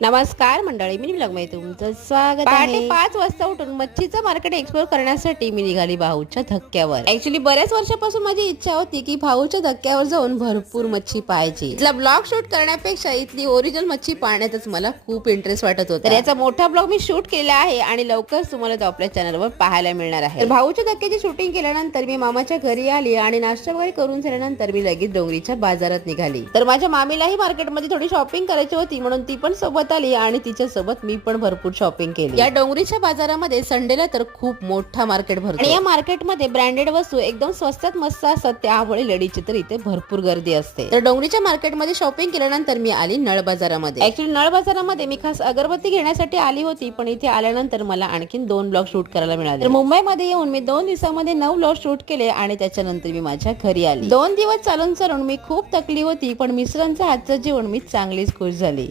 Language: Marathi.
नमस्कार मंडळी, मी ब्लॉगमध्ये तुमचं स्वागत आहे। पहाटे 5 वाजता उठून मच्छीचं मार्केट एक्सप्लोर करण्यासाठी मी निघाली भाऊच्या धक्क्यावर। ऍक्च्युली बऱ्याच वर्षापासून माझी इच्छा होती की भाऊच्या धक्क्यावर जाऊन भरपूर मच्छी पाहायची। इथला ब्लॉग शूट करण्यापेक्षा इथली ओरिजिनल मच्छी पाहण्यातच मला खूप इंटरेस्ट वाटत होता। तर याचा मोठा ब्लॉग मी शूट केला आहे आणि लवकरच तुम्हाला तो आपल्या चॅनलवर पाहायला मिळणार आहे। तर भाऊच्या धक्क्याची शूटिंग केल्यानंतर मी मामाच्या घरी आली आणि नाश्ता वगैरे करून झाल्यानंतर मी लगेच डोंगरीच्या बाजारात निघाली। तर माझ्या मामीलाही मार्केटमध्ये थोडी शॉपिंग करायची होती म्हणून ती पण सोबत आली आणि तिच्या सोबत मी पण भरपूर शॉपिंग केली। या डोंगरीच्या बाजारामध्ये संडेला तर खूप मोठा मार्केट भरतो आणि या मार्केटमध्ये ब्रँडेड वस्तू एकदम स्वस्तात मस्त असतात, त्यामुळे लेडीजची तर इथे भरपूर गर्दी असते। तर डोंगरीच्या मार्केटमध्ये शॉपिंग केल्यानंतर मी आली नळ बाजारामध्ये। ऍक्च्युली नळ बाजारामध्ये मी खास अगरबत्ती घेण्यासाठी आली होती, पण इथे आल्यानंतर मला आणखीन 2 ब्लॉग शूट करायला मिळाले। तर मुंबईमध्ये येऊन मी 2 दिवसामध्ये 9 ब्लॉग शूट केले आणि त्याच्यानंतर मी माझ्या घरी आली। 2 दिवस चालून मी खूप थकली होती, पण मिस्टरांच्या हातचं जेवण मी चांगलीच खुश झाली।